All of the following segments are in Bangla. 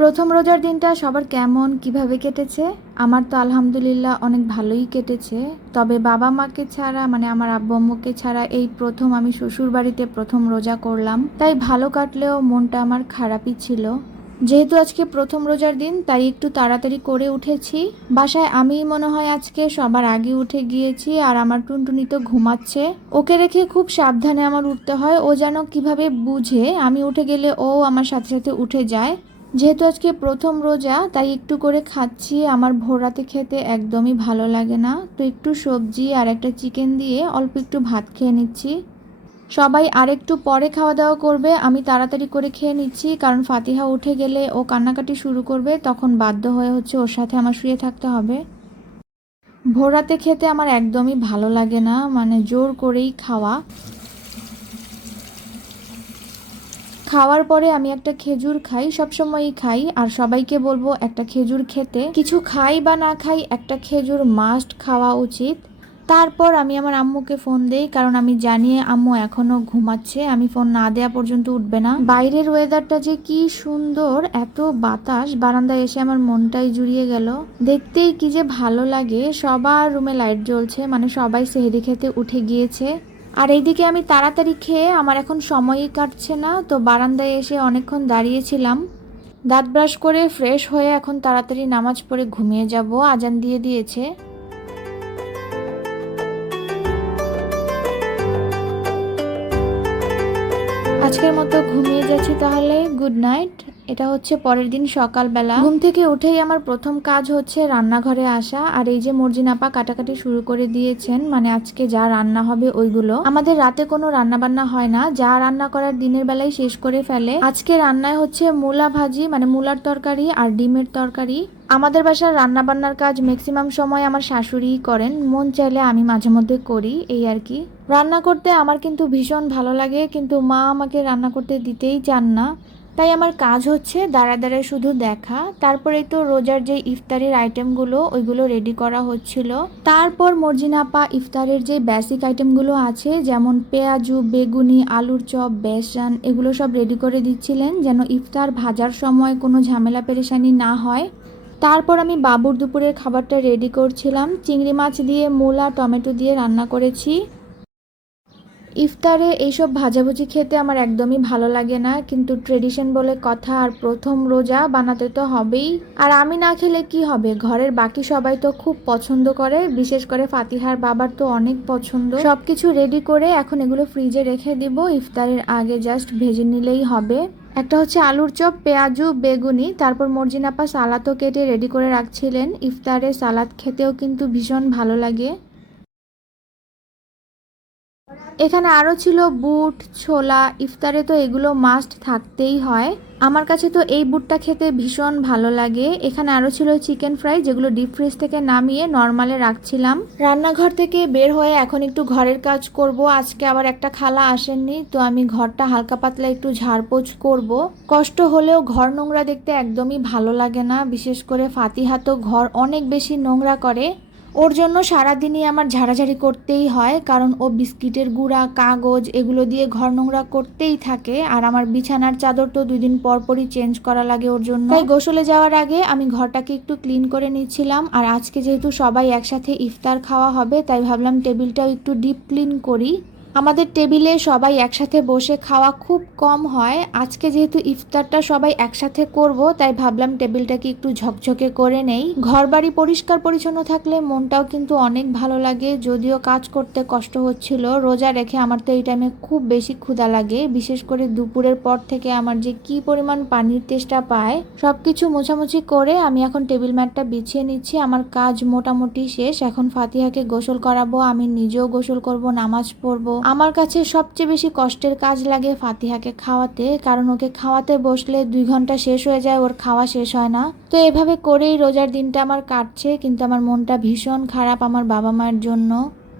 প্রথম রোজার দিনটা সবার কেমন কিভাবে কেটেছে? আমার তো আলহামদুলিল্লাহ অনেক ভালোই কেটেছে। তবে বাবা মাকে ছাড়া মানে আমার আব্বু আম্মুকে ছাড়া এই প্রথম আমি শ্বশুর বাড়িতে প্রথম রোজা করলাম, তাই ভালো কাটলেও মনটা আমার খারাপই ছিল। যেহেতু আজকে প্রথম রোজার দিন তাই একটু তাড়াতাড়ি করে উঠেছি। বাসায় আমিই মনে হয় আজকে সবার আগে উঠে গিয়েছি, আর আমার টুনটুনি তো ঘুমাচ্ছে। ওকে রেখে খুব সাবধানে আমার উঠতে হয়, ও যেন কিভাবে বুঝে আমি উঠে গেলে ও আমার সাথে সাথে উঠে যায়। যেহেতু আজকে প্রথম রোজা তাই একটু করে খাচ্ছি। আমার ভোর রাতে খেতে একদমই ভালো লাগে না, তো একটু সবজি আর একটা চিকেন দিয়ে অল্প একটু ভাত খেয়ে নিচ্ছি। সবাই আরেকটু পরে খাওয়া দাওয়া করবে, আমি তাড়াতাড়ি করে খেয়ে নিচ্ছি, কারণ ফাতিহা উঠে গেলে ও কান্নাকাটি শুরু করবে, তখন বাধ্য হয়ে ওর সাথে আমার শুয়ে থাকতে হবে। ভোর রাতে খেতে আমার একদমই ভালো লাগে না, মানে জোর করেই খাওয়া। খাওয়ার পরে আমি একটা খেজুর খাই, সবসময়ই খাই, আর সবাইকে বলবো একটা খেজুর খেতে। কিছু খাই বা না খাই একটা খেজুর মাস্ট খাওয়া উচিত। তারপর আমি আমার আম্মুকে ফোন দেই, কারণ আমি জানি আম্মু এখনো ঘুমাচ্ছে, আমি ফোন না দেওয়া পর্যন্ত উঠবে না। বাইরের ওয়েদারটা যে কি সুন্দর, এত বাতাস, বারান্দায় এসে আমার মনটাই জুড়িয়ে গেল। দেখতেই কি যে ভালো লাগে। সবার রুমে লাইট জ্বলছে, মানে সবাই সেহরি খেতে উঠে গিয়েছে। আর এইদিকে আমি তাড়াতাড়ি খেয়ে আমার এখন সময়ই কাটছে না, তো বারান্দায় এসে অনেকক্ষণ দাঁড়িয়েছিলাম। দাঁত ব্রাশ করে ফ্রেশ হয়ে এখন তাড়াতাড়ি নামাজ পড়ে ঘুমিয়ে যাব, আজান দিয়ে দিয়েছে। আজকের মতো ঘুমিয়ে যাচ্ছি তাহলে, গুড নাইট। এটা হচ্ছে পরের দিন সকালবেলা। ঘুম থেকে উঠেই আমার প্রথম কাজ হচ্ছে রান্নাঘরে আসা, আর এই যে মর্জিন আপা কাটাকাটি শুরু করে দিয়েছেন, মানে আজকে যা রান্না হবে ওইগুলো। আমাদের রাতে কোনো রান্না বান্না হয় না, যা রান্না করার দিনের বেলায় শেষ করে ফেলে। আজকে রান্নায় হচ্ছে মূলা ভাজি, মানে মূলার তরকারি আর ডিমের তরকারি। আমাদের বাসার রান্না বান্নার কাজ ম্যাক্সিমাম সময় আমার শাশুড়িই করেন, মন চাইলে আমি মাঝে মধ্যে করি, এই আর কি। রান্না করতে আমার কিন্তু ভীষণ ভালো লাগে, কিন্তু মা আমাকে রান্না করতে দিতেই চান না। তাই আমার কাজ হচ্ছে দাঁড়ায় দাঁড়ায় শুধু দেখা। তারপরেই তো রোজার যে ইফতারের আইটেমগুলো ওইগুলো রেডি করা হচ্ছিল। তারপর মর্জিনা আপা ইফতারের যে বেসিক আইটেমগুলো আছে, যেমন পেঁয়াজু, বেগুনি, আলুর চপ, বেসন, এগুলো সব রেডি করে দিচ্ছিলেন, যেন ইফতার ভাজার সময় কোনো ঝামেলা পেরেশানি না হয়। তারপর আমি বাবুর দুপুরের খাবারটা রেডি করছিলাম। চিংড়ি মাছ দিয়ে মূলা টমেটো দিয়ে রান্না করেছি। ইফতারে এইসব ভাজাভুজি খেতে আমার একদমই ভালো লাগে না, কিন্তু ট্রেডিশন বলে কথা, আর প্রথম রোজা বানাতে তো হবেই। আর আমি না খেলে কি হবে, ঘরের বাকি সবাই তো খুব পছন্দ করে, বিশেষ করে ফাতিহার বাবার তো অনেক পছন্দ। সবকিছু রেডি করে এখন এগুলো ফ্রিজে রেখে দিব, ইফতারের আগে জাস্ট ভেজে নিলেই হবে। একটা হচ্ছে আলুর চপ, পেঁয়াজু, বেগুনি, তারপর মর্জিনা আপা সালাদও কেটে রেডি করে রাখছিলেন। ইফতারে সালাদ খেতেও কিন্তু ভীষণ ভালো লাগে। এখানে আরও ছিল বুট, ছোলা, ইফতারে তো এগুলো মাস্ট থাকতেই হয়। আমার কাছে তো এই বুটটা খেতে ভীষণ ভালো লাগে। এখানে আরও ছিল চিকেন ফ্রাই, যেগুলো ডিপ ফ্রিজ থেকে নামিয়ে নর্মালে রাখছিলাম। রান্নাঘর থেকে বের হয়ে এখন একটু ঘরের কাজ করব। আজকে আবার একটা খালা আসেননি, তো আমি ঘরটা হালকা পাতলা একটু ঝাড়পোছ করব। কষ্ট হলেও ঘর নোংরা দেখতে একদমই ভালো লাগে না, বিশেষ করে ফাতিহা তো ঘর অনেক বেশি নোংরা করে। ওর জন্য সারাদিনই আমার ঝাড়াঝাড়ি করতেই হয়, কারণ ও বিস্কিটের গুঁড়া, কাগজ এগুলো দিয়ে ঘর নোংরা করতেই থাকে। আর আমার বিছানার চাদর তো 2 দিন পর পরই চেঞ্জ করা লাগে ওর জন্য। তাই গোসলে যাওয়ার আগে আমি ঘরটাকে একটু ক্লিন করে নিচ্ছিলাম। আর আজকে যেহেতু সবাই একসাথে ইফতার খাওয়া হবে, তাই ভাবলাম টেবিলটাও একটু ডিপ ক্লিন করি। আমাদের টেবিলে সবাই একসাথে বসে খাওয়া খুব কম হয়। আজকে যেহেতু ইফতারটা সবাই একসাথে করব, তাই ভাবলাম টেবিলটাকে একটু ঝকঝকে করে নেই। ঘরবাড়ি পরিষ্কার পরিচ্ছন্ন থাকলে মনটাও কিন্তু অনেক ভালো লাগে। যদিও কাজ করতে কষ্ট হচ্ছিল রোজা রেখে, আমার তো এই টাইমে খুব বেশি ক্ষুধা লাগে, বিশেষ করে দুপুরের পর থেকে আমার যে কি পরিমাণ পানির তেষ্টা পায়। সবকিছু মোছামুছি করে আমি এখন টেবিল ম্যাটটা বিছিয়ে নিচ্ছি। আমার কাজ মোটামুটি শেষ। এখন ফাতিহাকে গোসল করাবো, আমি নিজেও গোসল করব, নামাজ পড়বো। আমার কাছে সবচেয়ে বেশি কষ্টের কাজ লাগে ফাতিহাকে খাওয়াতে, কারণ ওকে খাওয়াতে বসলে 2 ঘন্টা শেষ হয়ে যায়, ওর খাওয়া শেষ হয় না। তো এভাবে করেই রোজার দিনটা আমার কাটছে, কিন্তু আমার মনটা ভীষণ খারাপ আমার বাবা মায়ের জন্য।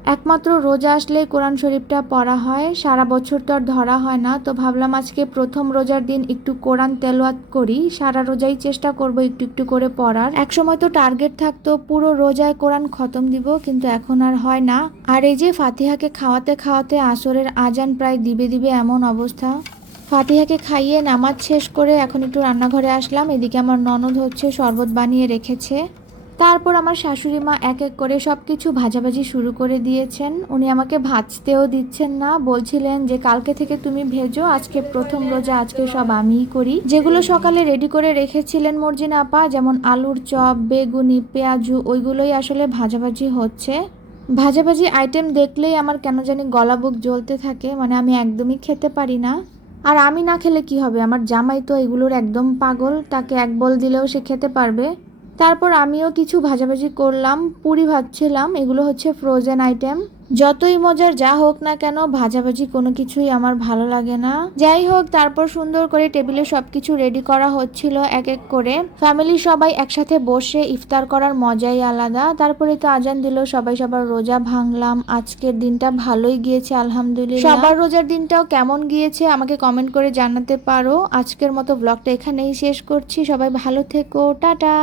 একমাত্র রোজা আসলেই কোরআন শরীফটা পড়া হয়, সারা বছর তো আর ধরা হয় না। তো ভাবলাম আজকে প্রথম রোজার দিন একটু কোরআন তেলাওয়াত করি, সারা রোজাই চেষ্টা করব একটু একটু করে পড়ার। একসময় তো টার্গেট থাকতো পুরো রোজায় কোরআন খতম দিব, কিন্তু এখন আর হয় না। আর এই যে ফাতিহাকে খাওয়াতে খাওয়াতে আসরের আজান প্রায় দিবে দিবে এমন অবস্থা। ফাতিহাকে খাইয়ে নামাজ শেষ করে এখন একটু রান্নাঘরে আসলাম। এদিকে আমার ননদ হচ্ছে শরবত বানিয়ে রেখেছে। তারপর আমার শাশুড়ি মা এক এক করে সব কিছু ভাজাভাজি শুরু করে দিয়েছেন। উনি আমাকে ভাজতেও দিচ্ছেন না, বলছিলেন যে কালকে থেকে তুমি ভেজো, আজকে প্রথম রোজা, আজকে সব আমিই করি। যেগুলো সকালে রেডি করে রেখেছিলেন মর্জিনা আপা, যেমন আলুর চপ, বেগুনি, পেঁয়াজু, ওইগুলোই আসলে ভাজাভাজি হচ্ছে। ভাজাভাজি আইটেম দেখলেই আমার কেন জানি গলা বুক জ্বলতে থাকে, মানে আমি একদমই খেতে পারি না। আর আমি না খেলে কি হবে, আমার জামাই তো এগুলোর একদম পাগল, তাকে এক বল দিলেও সে খেতে পারবে। তারপর আমিও কিছু ভাজাভাজি করলাম, পুরি ভাজছিলাম, এগুলো হচ্ছে ফ্রোজেন আইটেম। যতই মজার যা হোক না কেন, ভাজাভাজি কোনো কিছুই আমার ভালো লাগে না। যাই হোক, তারপর সুন্দর করে টেবিলে সবকিছু রেডি করা হচ্ছিল এক এক করে। ফ্যামিলির সবাই একসাথে বসে ইফতার করার মজাই আলাদা। তারপরে তো আজান দিল, সবাই সবার রোজা ভাঙলাম। আজকের দিনটা ভালোই গিয়েছে আলহামদুলিল্লাহ। সবার রোজার দিনটাও কেমন গিয়েছে আমাকে কমেন্ট করে জানাতে পারো। আজকের মতো ব্লগটা এখানেই শেষ করছি, সবাই ভালো থেকো, টাটা।